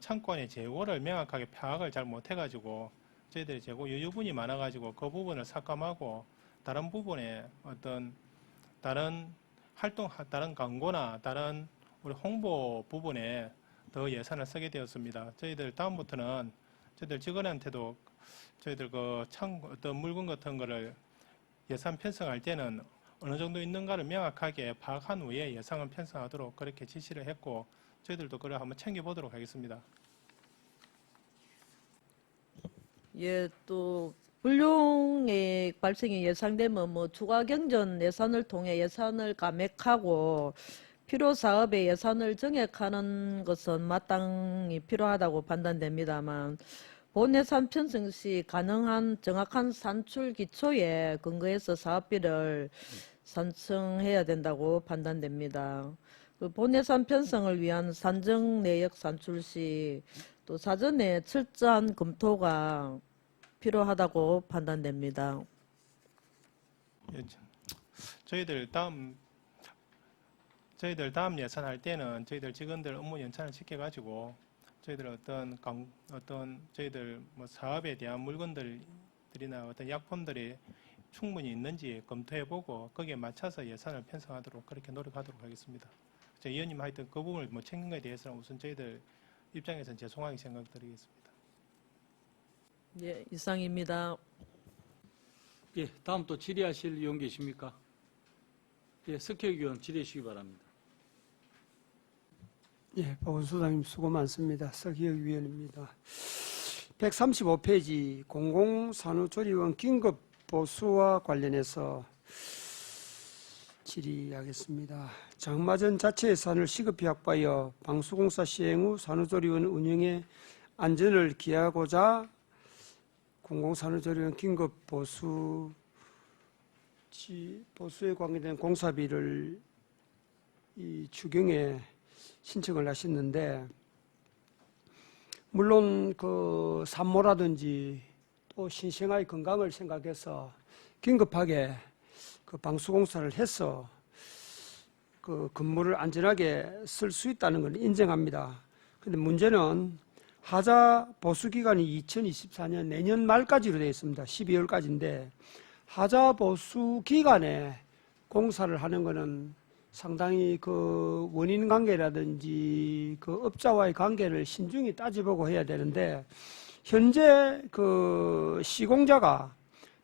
창고안의 재고를 명확하게 파악을 잘 못해가지고 저희들이 재고 유유분이 많아가지고 그 부분을 삭감하고 다른 부분에 어떤 다른 활동, 다른 광고나 다른 우리 홍보 부분에 더 예산을 쓰게 되었습니다. 저희들 다음부터는 저희들 직원한테도 저희들 어떤 물건 같은 거를 예산 편성할 때는 어느 정도 있는가를 명확하게 파악한 후에 예산을 편성하도록 그렇게 지시를 했고 저희들도 그걸 한번 챙겨보도록 하겠습니다. 예, 또 불용액 발생이 예상되면 뭐 추가 경전 예산을 통해 예산을 감액하고 필요 사업에 예산을 증액하는 것은 마땅히 필요하다고 판단됩니다만 본 예산 편성 시 가능한 정확한 산출 기초에 근거해서 사업비를 산정해야 된다고 판단됩니다. 본 예산 편성을 위한 산정 내역 산출 시 또 사전에 철저한 검토가 필요하다고 판단됩니다. 예, 저희들 다음 예산할 때는 저희들 직원들 업무 연차를 시켜가지고 저희들 어떤 저희들 뭐 사업에 대한 물건들이나 어떤 약품들이 충분히 있는지 검토해보고 거기에 맞춰서 예산을 편성하도록 그렇게 노력하도록 하겠습니다. 의원님 하여튼 그 부분을 뭐 챙긴 것에 대해서는 우선 저희들 입장에서는 죄송하게 생각드리겠습니다. 예, 이상입니다. 예, 다음 또 질의하실 의원 계십니까? 예, 석혁 의원 질의해 주시기 바랍니다. 예, 보건소장님 수고 많습니다. 서기혁 위원입니다. 135페이지 공공산후조리원 긴급 보수와 관련해서 질의하겠습니다. 장마전 자체 예산을 시급히 확보하여 방수공사 시행 후 산후조리원 운영의 안전을 기하고자 공공산후조리원 긴급 보수에 관계된 공사비를 이 추경에 신청을 하셨는데, 물론 그 산모라든지 또 신생아의 건강을 생각해서 긴급하게 그 방수공사를 해서 그 근무를 안전하게 쓸 수 있다는 걸 인정합니다. 그런데 문제는 하자 보수 기간이 2024년 내년 말까지로 되어 있습니다. 12월까지인데 하자 보수 기간에 공사를 하는 것은 상당히 그 원인 관계라든지 그 업자와의 관계를 신중히 따져보고 해야 되는데, 현재 그 시공자가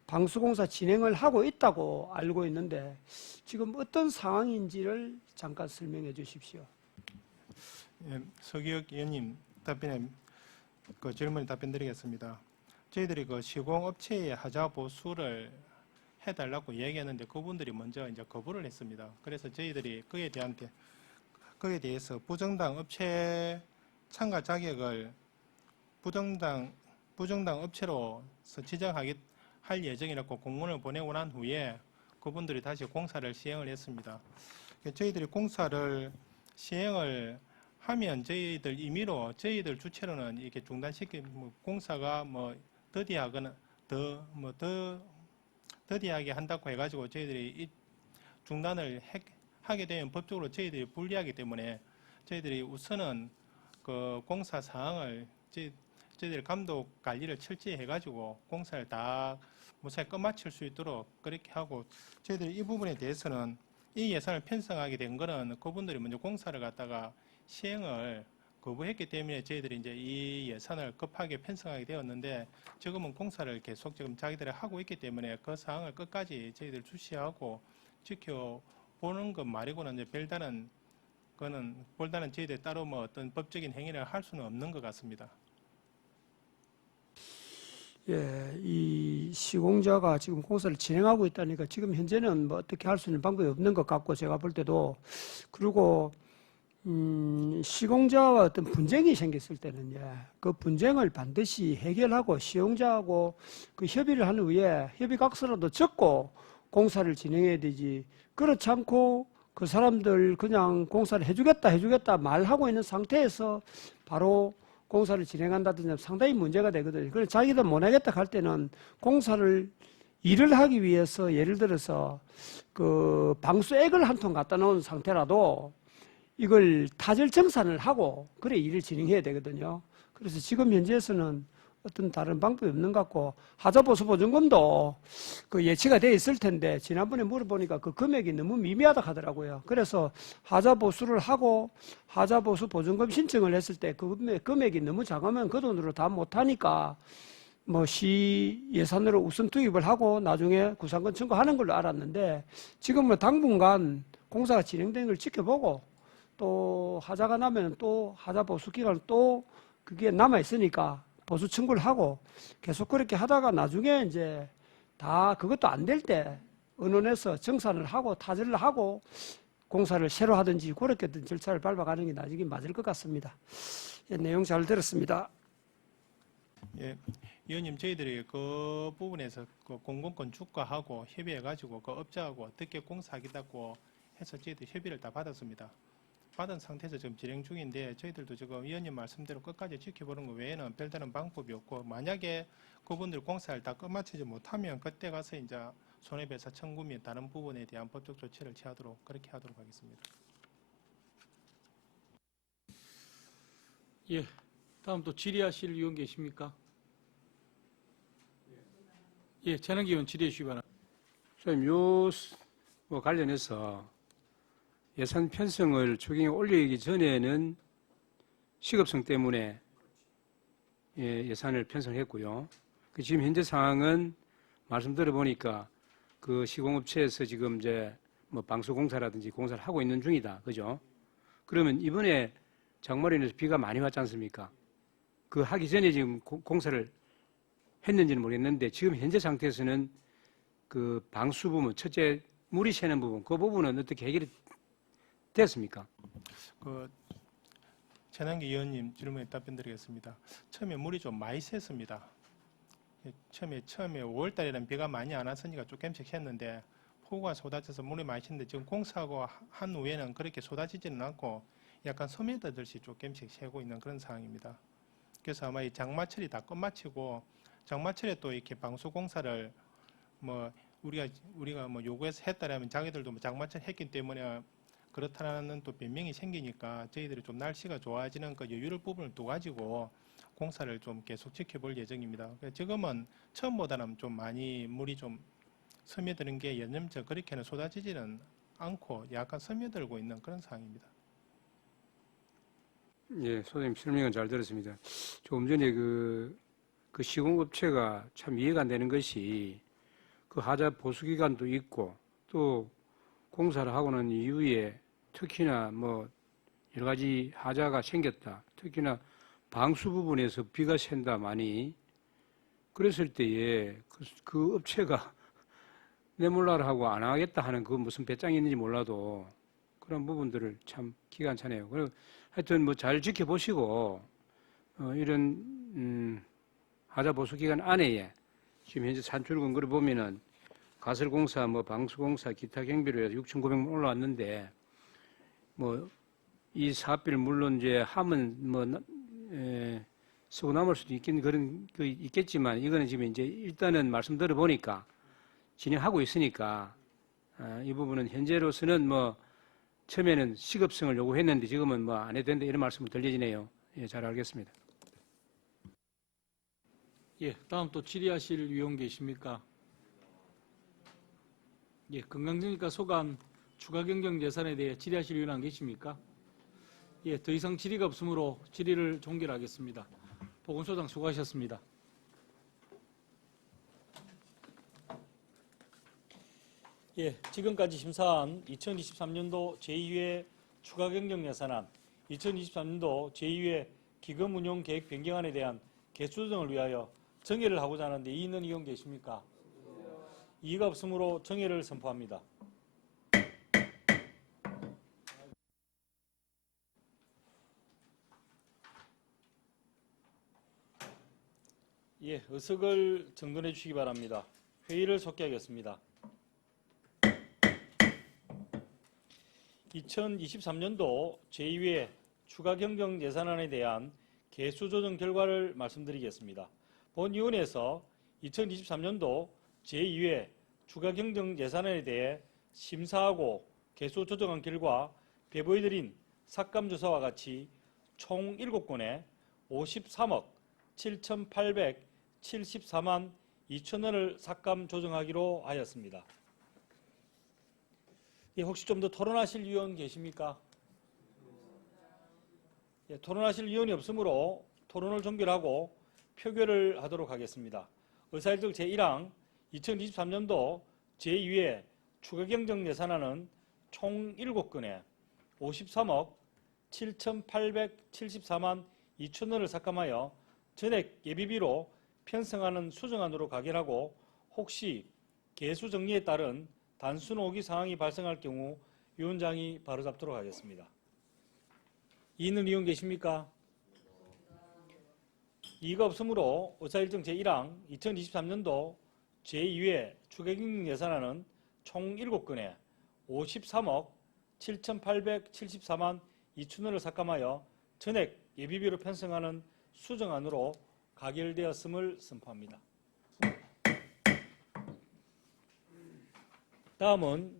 방수공사 진행을 하고 있다고 알고 있는데 지금 어떤 상황인지를 잠깐 설명해 주십시오. 예, 서기혁 의원님 그 질문에 답변드리겠습니다. 저희들이 그 시공업체의 하자 보수를 해달라고 얘기했는데 그분들이 먼저 이제 거부를 했습니다. 그래서 저희들이 그에 대해서 부정당 업체 참가 자격을 부정당 업체로서 할 예정이라고 공문을 보내고 난 후에 그분들이 다시 공사를 시행을 했습니다. 저희들이 공사를 시행을 하면 저희들 임의로 저희들 주체로는 이렇게 공사가 뭐 더디하거나 더디하게 한다고 해가지고 저희들이 이 중단을 하게 되면 법적으로 저희들이 불리하기 때문에 저희들이 우선은 그 공사 사항을 저희들 감독 관리를 철저히 해가지고 공사를 다 무사히 끝마칠 수 있도록 그렇게 하고, 저희들이 이 부분에 대해서는 이 예산을 편성하게 된 거는 그분들이 먼저 공사를 갖다가 시행을 거부했기 때문에 저희들이 이제 이 예산을 급하게 편성하게 되었는데, 지금은 공사를 계속 지금 자기들이 하고 있기 때문에 그 사항을 끝까지 저희들 주시하고 지켜보는 것 말이고는 이제 별다른 저희들이 따로 뭐 어떤 법적인 행위를 할 수는 없는 것 같습니다. 예, 이 시공자가 지금 공사를 진행하고 있다니까 지금 현재는 뭐 어떻게 할 수 있는 방법이 없는 것 같고, 제가 볼 때도. 그리고 시공자와 어떤 분쟁이 생겼을 때는 그 분쟁을 반드시 해결하고 시공자하고 그 협의를 한 후에 협의각서라도 적고 공사를 진행해야 되지, 그렇지 않고 그 사람들 그냥 공사를 해주겠다 말하고 있는 상태에서 바로 공사를 진행한다든지 상당히 문제가 되거든요. 그래서 자기도 못하겠다 할 때는 일을 하기 위해서 예를 들어서 그 방수액을 한 통 갖다 놓은 상태라도 이걸 타절 정산을 하고 그래 일을 진행해야 되거든요. 그래서 지금 현재에서는 어떤 다른 방법이 없는 것 같고, 하자보수 보증금도 그 예치가 돼 있을 텐데 지난번에 물어보니까 그 금액이 너무 미미하다 하더라고요. 그래서 하자보수를 하고 하자보수 보증금 신청을 했을 때 그 금액이 너무 작으면 그 돈으로 다 못하니까 뭐 시 예산으로 우선 투입을 하고 나중에 구상권 청구하는 걸로 알았는데, 지금은 당분간 공사가 진행되는 걸 지켜보고 또 하자가 나면 또 하자 보수 기간 또 그게 남아 있으니까 보수 청구를 하고 계속 그렇게 하다가 나중에 이제 다 그것도 안 될 때 언론에서 정산을 하고 타절을 하고 공사를 새로 하든지 그렇게 든 절차를 밟아가는 게 나중에 맞을 것 같습니다. 예, 내용 잘 들었습니다. 예, 의원님, 저희들이 그 부분에서 그 공공권 주가하고 협의해가지고 그 업자하고 어떻게 공사하겠다고 해서 저희들 협의를 다 받았습니다. 받은 상태에서 지금 진행 중인데 저희들도 지금 의원님 말씀대로 끝까지 지켜보는 것 외에는 별다른 방법이 없고, 만약에 그분들 공사를 다 끝마치지 못하면 그때 가서 이제 손해배상 청구 및 다른 부분에 대한 법적 조치를 취하도록 그렇게 하도록 하겠습니다. 예, 다음 또 질의하실 의원 계십니까? 예, 전영기 의원 질의해 주시기 바랍니다. 선생님, 뭐 관련해서 예산 편성을 추경에 올리기 전에는 시급성 때문에 예산을 편성했고요. 지금 현재 상황은 말씀 들어보니까 그 시공업체에서 지금 이제 뭐 방수공사라든지 공사를 하고 있는 중이다. 그죠? 그러면 이번에 장마로 인해서 비가 많이 왔지 않습니까? 그 하기 전에 지금 공사를 했는지는 모르겠는데 지금 현재 상태에서는 그 방수 부분, 첫째 물이 새는 부분, 그 부분은 어떻게 해결이 됐습니까? 그 전환기 의원님 질문에 답변드리겠습니다. 처음에 물이 좀 많이 샜습니다. 처음에 5월달에는 비가 많이 안 왔으니까 조금씩 했는데 폭우가 쏟아져서 물이 많이 샜는데 지금 공사하고 한 후에는 그렇게 쏟아지지는 않고 약간 소매더듯이 조금씩 새고 있는 그런 상황입니다. 그래서 아마 이 장마철이 다 끝마치고 장마철에 또 이렇게 방수 공사를 뭐 우리가 뭐 요구해서 했다라면 자기들도 뭐 장마철 했기 때문에 그렇다는 또 변명이 생기니까 저희들이 좀 날씨가 좋아지는 그 여유를 부분을 두 가지고 공사를 좀 계속 지켜볼 예정입니다. 지금은 처음보다는 좀 많이 물이 좀 스며드는 게 예전처럼 그렇게는 쏟아지지는 않고 약간 스며들고 있는 그런 상황입니다. 예, 소장님 설명은 잘 들었습니다. 조금 전에 그 시공업체가 참 이해가 안 되는 것이 그 하자 보수 기간도 있고 또 공사를 하고 난 이후에 특히나 뭐 여러 가지 하자가 생겼다. 특히나 방수 부분에서 비가 샌다 많이 그랬을 때에 그 업체가 내 몰라라 하고 안 하겠다 하는 그 무슨 배짱이 있는지 몰라도 그런 부분들을 참 기가 차네요. 그리고 하여튼 뭐 잘 지켜보시고 이런 하자 보수 기간 안에 지금 현재 산출 근거를 보면은 가설공사, 뭐 방수공사, 기타 경비로 해서 6,900만 올라왔는데 뭐 이 사업비를 물론 이제 하면 뭐 쓰고 남을 수도 있긴 그런 그 있겠지만 이거는 지금 이제 일단은 말씀 들어보니까 진행하고 있으니까 이 부분은 현재로서는 뭐 처음에는 시급성을 요구했는데 지금은 뭐 안 해도 된다 이런 말씀을 들려지네요. 예, 잘 알겠습니다. 예, 다음 또 질의하실 위원 계십니까? 예, 건강증진과 소관 추가 경정 예산에 대해 질의하실 위원 안 계십니까? 예, 더 이상 질의가 없으므로 질의를 종결하겠습니다. 보건소장 수고하셨습니다. 예, 지금까지 심사한 2023년도 제2회 추가 경정 예산안, 2023년도 제2회 기금 운용 계획 변경안에 대한 개수 조정을 위하여 정회를 하고자 하는데 이의는 의원 계십니까? 이의가 없으므로 정회를 선포합니다. 예, 의석을 정돈해 주시기 바랍니다. 회의를 속개하겠습니다. 2023년도 제2회 추가 경정 예산안에 대한 개수 조정 결과를 말씀드리겠습니다. 본위원회에서 2023년도 제2회 추가 경정 예산안에 대해 심사하고 개수 조정한 결과 배부해드린 삭감조사와 같이 총 7건에 53억 7,874만 2천원을 삭감 조정하기로 하였습니다. 예, 혹시 좀 더 토론하실 위원 계십니까? 예, 토론하실 위원이 없으므로 토론을 종결하고 표결을 하도록 하겠습니다. 의사일정 제1항 2023년도 제2회 추가경정 예산안은 총 7건에 53억 7,874만 2천원을 삭감하여 전액 예비비로 편성하는 수정안으로 가결하고 혹시 개수 정리에 따른 단순 오기 상황이 발생할 경우 위원장이 바로잡도록 하겠습니다. 이의는 의원 계십니까? 이의가 없으므로 의사일정 제1항 2023년도 제2회 추가경정 예산안은 총 7건에 53억 7,874만 2천원을 삭감하여 전액 예비비로 편성하는 수정안으로 가결되었음을 선포합니다. 다음은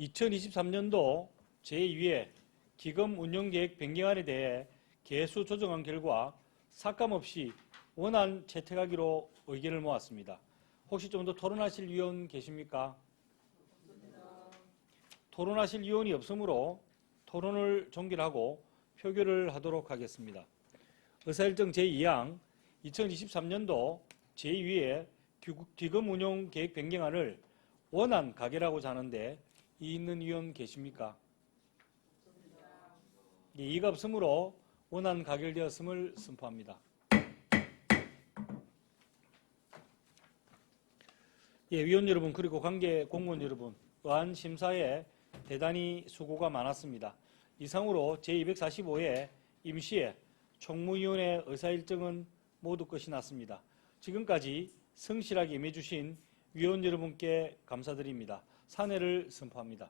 2023년도 제2회 기금 운용계획 변경안에 대해 개수 조정한 결과 삭감 없이 원안 채택하기로 의견을 모았습니다. 혹시 좀 더 토론하실 위원 계십니까? 토론하실 위원이 없으므로 토론을 종결하고 표결을 하도록 하겠습니다. 의사일정 제2항 2023년도 제2회 기금 운용 계획 변경안을 원안 가결하고자 하는데 이의 있는 위원 계십니까? 예, 이의가 없으므로 원안 가결되었음을 선포합니다. 예, 위원 여러분 그리고 관계 공무원 여러분, 의안 심사에 대단히 수고가 많았습니다. 이상으로 제245회 임시회 총무위원회 의사일정은 모두 끝이 났습니다. 지금까지 성실하게 임해주신 위원 여러분께 감사드립니다. 사내를 선포합니다.